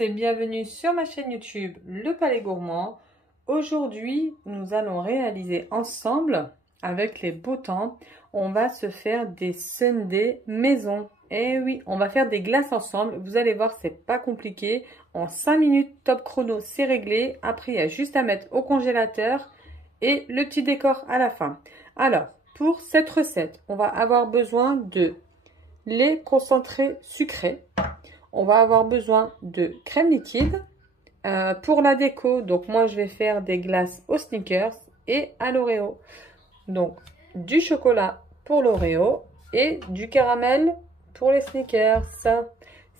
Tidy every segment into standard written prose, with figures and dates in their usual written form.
tous et bienvenue sur ma chaîne YouTube Le Palais Gourmand. Aujourd'hui, nous allons réaliser ensemble, avec les beaux temps, on va se faire des sundaes maison. Eh oui, on va faire des glaces ensemble. Vous allez voir, c'est pas compliqué. En 5 minutes, top chrono, c'est réglé. Après, il y a juste à mettre au congélateur et le petit décor à la fin. Alors, pour cette recette, on va avoir besoin de lait concentré sucré. On va avoir besoin de crème liquide. Pour la déco, donc moi je vais faire des glaces aux Snickers et à l'Oreo. Donc du chocolat pour l'Oreo et du caramel pour les Snickers.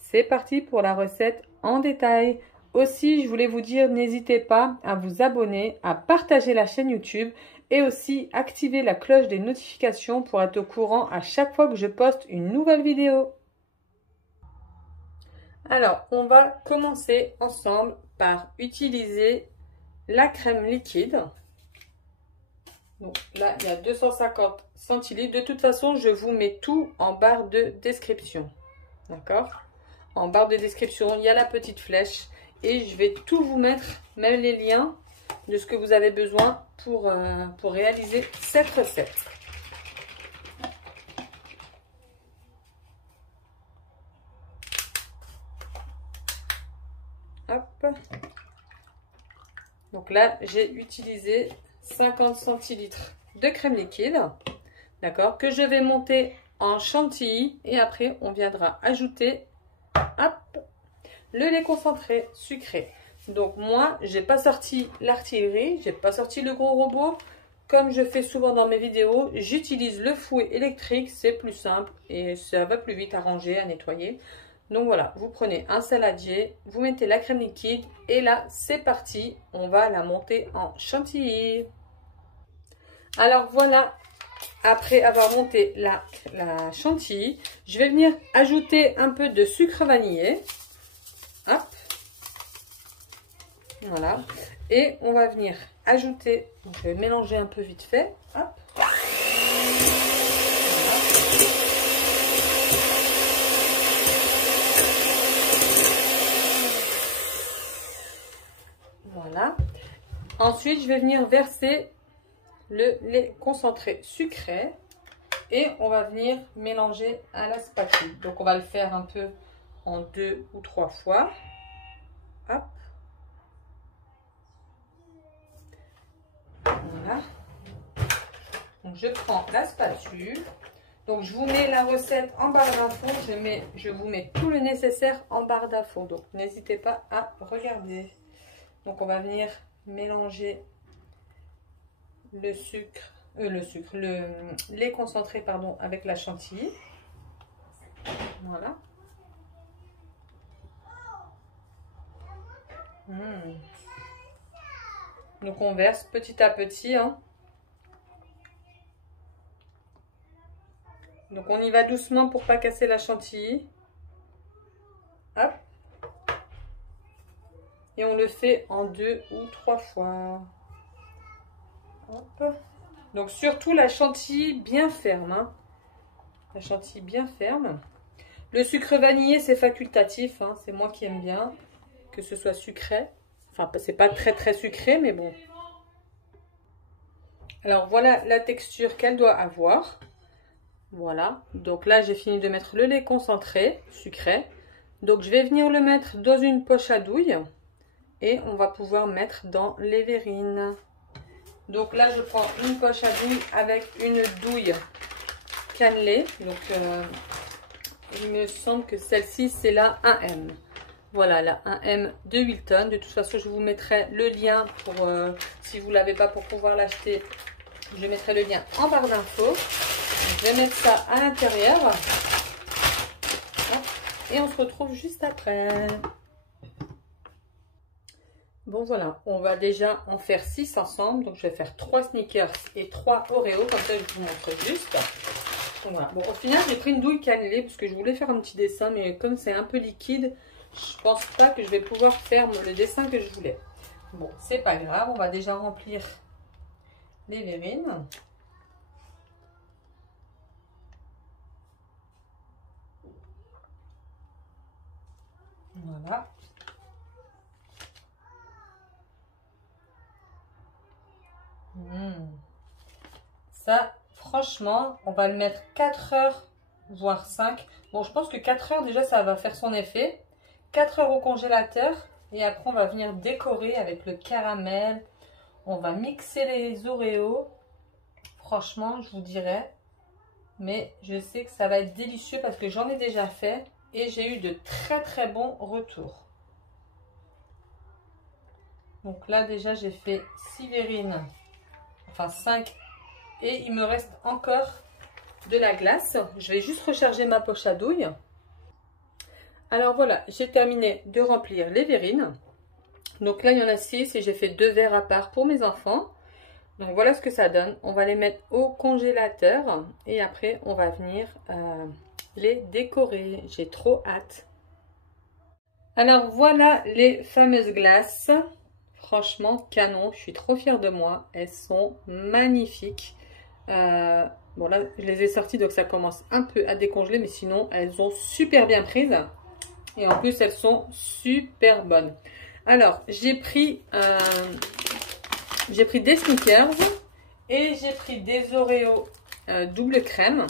C'est parti pour la recette en détail. Aussi, je voulais vous dire, n'hésitez pas à vous abonner, à partager la chaîne YouTube et aussi activer la cloche des notifications pour être au courant à chaque fois que je poste une nouvelle vidéo. Alors, on va commencer ensemble par utiliser la crème liquide. Donc là, il y a 250 centilitres. De toute façon, je vous mets tout en barre de description. D'accord? En barre de description, il y a la petite flèche. Et je vais tout vous mettre, même les liens de ce que vous avez besoin pour réaliser cette recette. Hop. Donc là, j'ai utilisé 50 centilitres de crème liquide, d'accord, que je vais monter en chantilly et après on viendra ajouter, hop, le lait concentré sucré. Donc moi, j'ai pas sorti l'artillerie, j'ai pas sorti le gros robot. Comme je fais souvent dans mes vidéos, j'utilise le fouet électrique, c'est plus simple et ça va plus vite à ranger, à nettoyer. Donc voilà, vous prenez un saladier, vous mettez la crème liquide et là, c'est parti. On va la monter en chantilly. Alors voilà, après avoir monté la chantilly, je vais venir ajouter un peu de sucre vanillé. Hop. Voilà. Et on va venir ajouter, donc je vais mélanger un peu vite fait. Hop. Voilà. Ensuite, je vais venir verser le lait concentré sucré et on va venir mélanger à la spatule. Donc, on va le faire un peu en 2 ou 3 fois. Hop. Voilà. Donc, je prends la spatule. Donc, je vous mets la recette en barre d'infos. Je vous mets tout le nécessaire en barre d'infos. Donc, n'hésitez pas à regarder. Donc, on va venir mélanger le lait concentré, pardon, avec la chantilly. Voilà. Donc, on verse petit à petit, hein. Donc, on y va doucement pour pas casser la chantilly. Hop. Et on le fait en 2 ou 3 fois. Hop. Donc surtout la chantilly bien ferme. Hein. La chantilly bien ferme. Le sucre vanillé, c'est facultatif. Hein. C'est moi qui aime bien que ce soit sucré. Enfin, c'est pas très très sucré, mais bon. Alors voilà la texture qu'elle doit avoir. Voilà. Donc là, j'ai fini de mettre le lait concentré, sucré. Donc je vais venir le mettre dans une poche à douille. Et on va pouvoir mettre dans les verrines. Donc là, je prends une poche à douille avec une douille cannelée. Donc, il me semble que celle-ci, c'est la 1M. Voilà, la 1M de Wilton. De toute façon, je vous mettrai le lien pour, si vous ne l'avez pas pour pouvoir l'acheter, je mettrai le lien en barre d'infos. Je vais mettre ça à l'intérieur. Et on se retrouve juste après. Bon voilà, on va déjà en faire 6 ensemble. Donc je vais faire 3 Snickers et 3 Oreo. Comme ça, je vous montre juste. Donc, voilà. Bon, au final, j'ai pris une douille cannelée parce que je voulais faire un petit dessin. Mais comme c'est un peu liquide, je pense pas que je vais pouvoir faire le dessin que je voulais. Bon, c'est pas grave. On va déjà remplir les verrines. Voilà. ça, franchement, on va le mettre 4 heures, voire 5. Bon, je pense que 4 heures, déjà, ça va faire son effet. 4 heures au congélateur. Et après, on va venir décorer avec le caramel. On va mixer les Oreos. Franchement, je vous dirais. Mais je sais que ça va être délicieux parce que j'en ai déjà fait. Et j'ai eu de très très bons retours. Donc là, déjà, j'ai fait 6 verrines. Enfin, 5. Et il me reste encore de la glace. Je vais juste recharger ma poche à douille. Alors voilà, j'ai terminé de remplir les verrines. Donc là, il y en a 6 et j'ai fait 2 verres à part pour mes enfants. Donc voilà ce que ça donne. On va les mettre au congélateur et après, on va venir les décorer. J'ai trop hâte. Alors voilà les fameuses glaces. Franchement, canon. Je suis trop fière de moi. Elles sont magnifiques. Bon là, je les ai sorties, donc ça commence un peu à décongeler. Mais sinon, elles ont super bien prises. Et en plus, elles sont super bonnes. Alors, j'ai pris des Snickers. Et j'ai pris des Oreos double crème.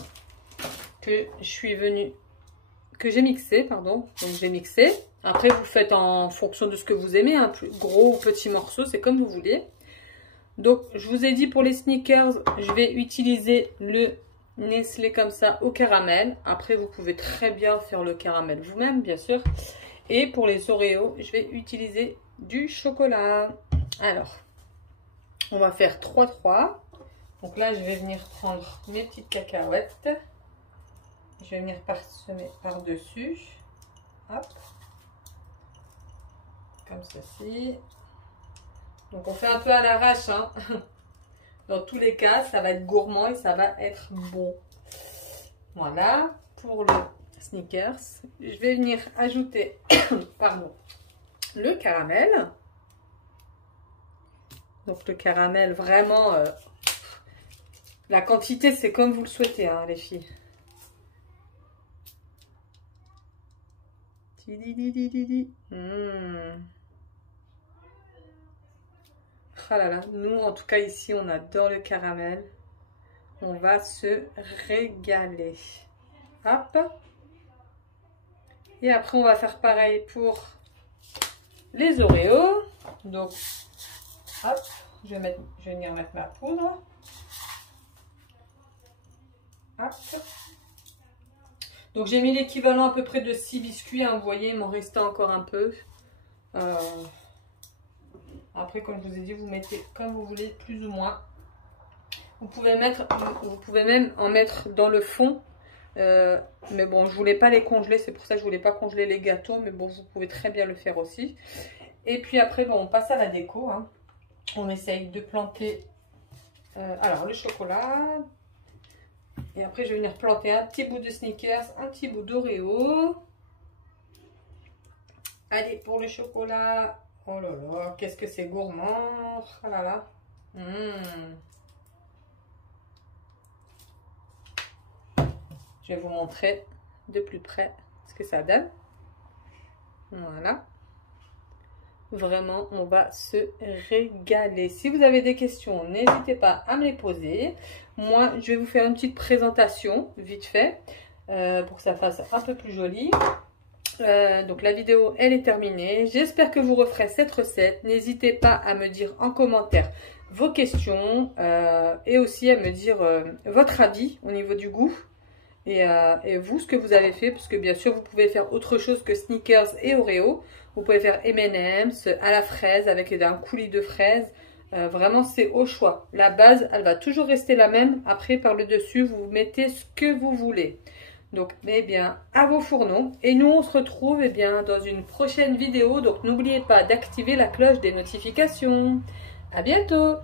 Que j'ai mixé, pardon. Donc, j'ai mixé. Après, vous faites en fonction de ce que vous aimez, hein, plus gros ou petit morceau, c'est comme vous voulez. Donc, je vous ai dit pour les Snickers, je vais utiliser le Nestlé comme ça au caramel. Après, vous pouvez très bien faire le caramel vous-même, bien sûr. Et pour les Oreos, je vais utiliser du chocolat. Alors, on va faire 3-3. Donc là, je vais venir prendre mes petites cacahuètes. Je vais venir parsemer par-dessus. Hop. Comme ceci. Donc on fait un peu à l'arrache, hein. Dans tous les cas, ça va être gourmand et ça va être bon. Voilà, pour le Snickers. Je vais venir ajouter pardon, le caramel. Donc le caramel, vraiment, la quantité, c'est comme vous le souhaitez, hein, les filles. Ah là là, nous en tout cas ici on adore le caramel. On va se régaler. Hop. Et après on va faire pareil pour les Oreos. Donc hop, je vais venir mettre ma poudre. Hop. Donc j'ai mis l'équivalent à peu près de 6 biscuits, hein, vous voyez, il m'en restait encore un peu. Après, comme je vous ai dit, vous mettez comme vous voulez, plus ou moins. Vous pouvez même en mettre dans le fond. Mais bon, je voulais pas les congeler, c'est pour ça que je voulais pas congeler les gâteaux. Mais bon, vous pouvez très bien le faire aussi. Et puis après, bon, on passe à la déco, hein. On essaye de planter alors le chocolat. Et après, je vais venir planter un petit bout de Snickers, un petit bout d'Oreo. Allez, pour le chocolat. Oh là là, qu'est-ce que c'est gourmand. Oh là là. Je vais vous montrer de plus près ce que ça donne. Voilà. Vraiment, on va se régaler. Si vous avez des questions, n'hésitez pas à me les poser. Moi, je vais vous faire une petite présentation, vite fait, pour que ça fasse un peu plus joli. Donc la vidéo, elle est terminée. J'espère que vous referez cette recette. N'hésitez pas à me dire en commentaire vos questions et aussi à me dire votre avis au niveau du goût. Et vous, ce que vous avez fait, parce que bien sûr, vous pouvez faire autre chose que Snickers et Oreo. Vous pouvez faire M&M's à la fraise avec un coulis de fraises. Vraiment, c'est au choix. La base, elle va toujours rester la même. Après, par le dessus, vous mettez ce que vous voulez. Donc, eh bien, à vos fourneaux. Et nous, on se retrouve, eh bien, dans une prochaine vidéo. Donc, n'oubliez pas d'activer la cloche des notifications. À bientôt!